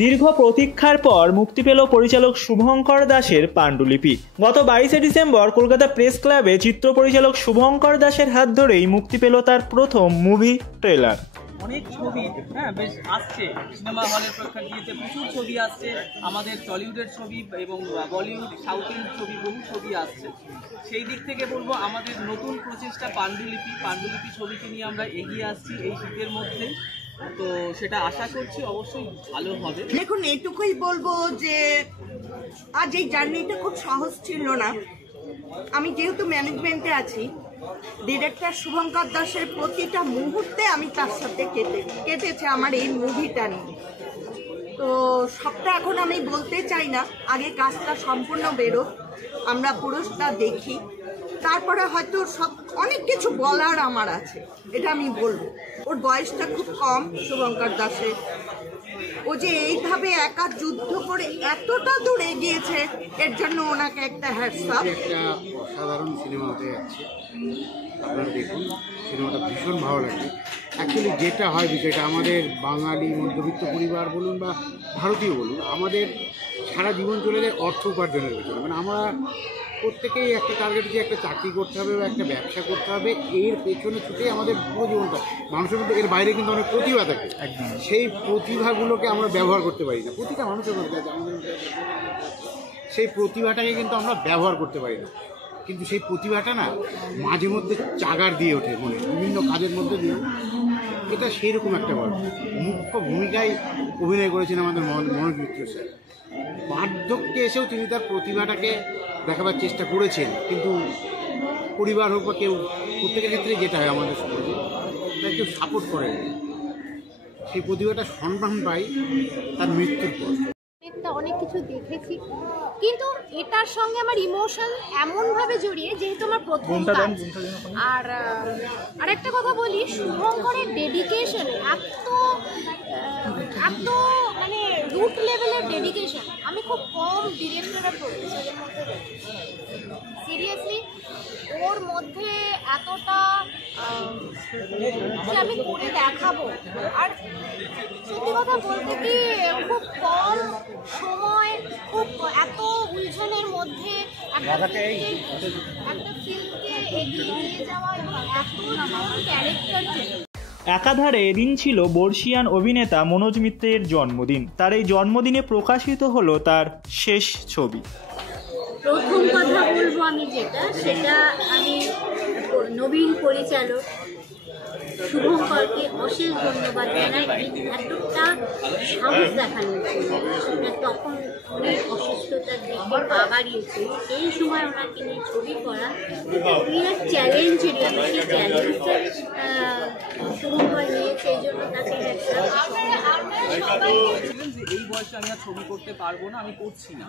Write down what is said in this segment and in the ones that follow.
দীর্ঘ প্রতীক্ষার পর মুক্তি পেল পরিচালক শুভঙ্কর দাসের পাণ্ডুলিপি। গত 22শে ডিসেম্বর কলকাতা প্রেস ক্লাবে চিত্র পরিচালক শুভঙ্কর দাসের হাত ধরেই মুক্তি পেল তার প্রথম মুভি ট্রেলার। অনেক ছবি বেশ আসছে, সিনেমা হলের প্রেক্ষাগৃহে প্রচুর ছবি আসছে, আমাদের টলিউডের ছবি এবং বলিউড সাউথের ছবি, বহু ছবি আসছে। সেই দিক থেকে বলবো আমাদের নতুন প্রচেষ্টা পাণ্ডুলিপি ছবিকে নিয়ে আমরা এগিয়ে আসছি এই শীতের মধ্যে। তো সেটা আশা করছি অবশ্যই ভালো হবে। দেখুন, এটুকুই বলবো যে আজ এই জার্নিটা খুব সহজ ছিল না। আমি যেহেতু ম্যানেজমেন্টে আছি, ডিরেক্টর শুভঙ্কর দাসের প্রতিটা মুহূর্তে আমি তার সাথে কেটেছে আমার এই মুভিটা নিয়ে। তো সবটা এখন আমি বলতে চাই না, আগে কাজটা সম্পূর্ণ বেরো, আমরা পুরুষটা দেখি, তারপরে হয়তো সব অনেক কিছু বলার আমার আছে, এটা আমি বলবো। ওর বয়সটা খুব কম শুভঙ্কর দাসের, ও যে এইভাবে একা যুদ্ধ করে এতটা দূর এগিয়েছে, এর জন্য ওনাকে একটা হ্যাটস অফ। একটা অসাধারণ সিনেমা হতে যাচ্ছে, আপনারা দেখুন, সিনেমাটা ভীষণ ভালো লাগে। অ্যাকচুয়ালি যেটা হয় বিষয়টা, আমাদের বাঙালি মধ্যবিত্ত পরিবার বলুন বা ভারতীয় বলুন, আমাদের সারা জীবন চলে যায় অর্থ উপার্জনের পেছনে। মানে আমরা প্রত্যেকেই একটা টার্গেট, যে একটা চাকরি করতে হবে বা একটা ব্যবসা করতে হবে, এর পেছনে ছুটেই আমাদের পুরো জীবনটা। মানুষের মধ্যে এর বাইরে কিন্তু অনেক প্রতিভা থাকে, সেই প্রতিভাগুলোকে আমরা ব্যবহার করতে পারি না। প্রতিটা মানুষের মধ্যে আছে, আমাদের মধ্যে সেই প্রতিভাটাকে কিন্তু আমরা ব্যবহার করতে পারি না। কিন্তু সেই প্রতিভাটা না মাঝে মধ্যে চাগার দিয়ে ওঠে মনে, বিভিন্ন কাজের মধ্যে দিয়ে। এটা সেই রকম একটা গল্প। মুখ্য ভূমিকায় অভিনয় করেছেন আমাদের মনোজ মিত্র স্যার। বার্ধক্যে এসেও তিনি তার প্রতিভাটাকে দেখাবার চেষ্টা করেছেন, কিন্তু পরিবার হোক বা কেউ, প্রত্যেকের ক্ষেত্রে যেটা হয় আমাদের সমাজে, তার কেউ সাপোর্ট করেন, সেই প্রতিভাটা সম্মান পাই তার মৃত্যুর পর। অনেক কিছু দেখেছি, কিন্তু এটার সঙ্গে আমার ইমোশন এমনভাবে জড়িয়ে, যেহেতু আমার প্রথম কাজ। আর আরেকটা কথা বলি, শুভঙ্করের ডেডিকেশন এত মানে রুট লেভেলের ডেডিকেশন আমি খুব কম ডিরেক্টর আর প্রডিউসারের মধ্যে দেখেছি। সিরিয়াসলি ওর মধ্যে এতটা যে আমি করে দেখাবো। আর সত্যি কথা বলতে কি, খুব কম সময়, খুব এত উলঝনের মধ্যে একটা ফিল্মকে এগিয়ে নিয়ে যাওয়া এবং এত ক্যারেক্টার। একাধারে এদিন ছিল বর্ষিয়ান অভিনেতা মনোজ মিত্রের জন্মদিন। তার এই জন্মদিনে প্রকাশিত হলো তার শেষ ছবি। প্রথম কথা বলবো আমি সেটা আমি নবীন পরিচালক শুভঙ্করকে অশেষ ধন্যবাদ জানাই। এতটা সাহস দেখানো ছিল, তখন অনেক অসুস্থতার দিকে পা বাড়িয়েছিল, এই সময় ওনাকে নিয়ে ছবি করা চ্যালেঞ্জ ছিল। সেই চ্যালেঞ্জটা শুভঙ্কর নিয়ে, সেই জন্য তাকে এই বয়সে আমি আর ছবি করতে পারবো না, আমি করছি না।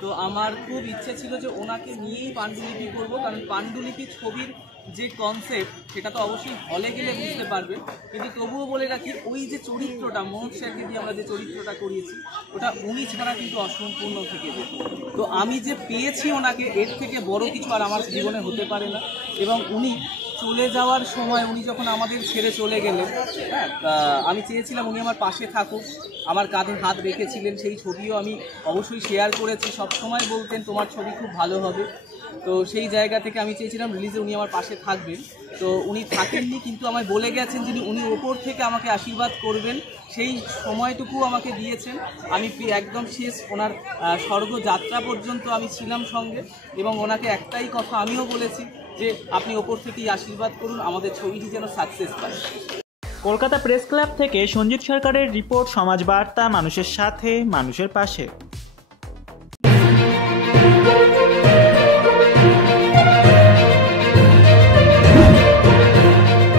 তো আমার খুব ইচ্ছে ছিল যে ওনাকে নিয়েই পাণ্ডুলিপি করবো, কারণ পাণ্ডুলিপি ছবির যে কনসেপ্ট সেটা তো অবশ্যই হলে গেলে বুঝতে পারবে, কিন্তু তবুও বলে রাখি, ওই যে চরিত্রটা মনোজ স্যারকে দিয়ে আমরা যে চরিত্রটা করিয়েছি, ওটা উনি ছাড়া কিন্তু অসম্পূর্ণ থেকে যেত। তো আমি যে পেয়েছি ওনাকে, এর থেকে বড় কিছু আর আমার জীবনে হতে পারে না। এবং উনি চলে যাওয়ার সময়, উনি যখন আমাদের ছেড়ে চলে গেলেন, আমি চেয়েছিলাম উনি আমার পাশে থাকুক, আমার কাঁধে হাত রেখেছিলেন, সেই ছবিও আমি অবশ্যই শেয়ার করেছি। সব সময় বলতেন তোমার ছবি খুব ভালো হবে। তো সেই জায়গা থেকে আমি চেয়েছিলাম রিলিজে উনি আমার পাশে থাকবেন। তো উনি থাকেননি, কিন্তু আমায় বলে গেছেন যিনি, উনি ওপর থেকে আমাকে আশীর্বাদ করবেন, সেই সময়টুকু আমাকে দিয়েছেন। আমি একদম শেষ ওনার স্বর্গযাত্রা পর্যন্ত আমি ছিলাম সঙ্গে, এবং ওনাকে একটাই কথা আমিও বলেছি যে আপনি ওপর থেকেই আশীর্বাদ করুন, আমাদের ছবিটি যেন সাকসেস পায়। কলকাতা প্রেস ক্লাব থেকে সঞ্জিত সরকারের রিপোর্ট, সমাজ বার্তা, মানুষের সাথে, মানুষের পাশে।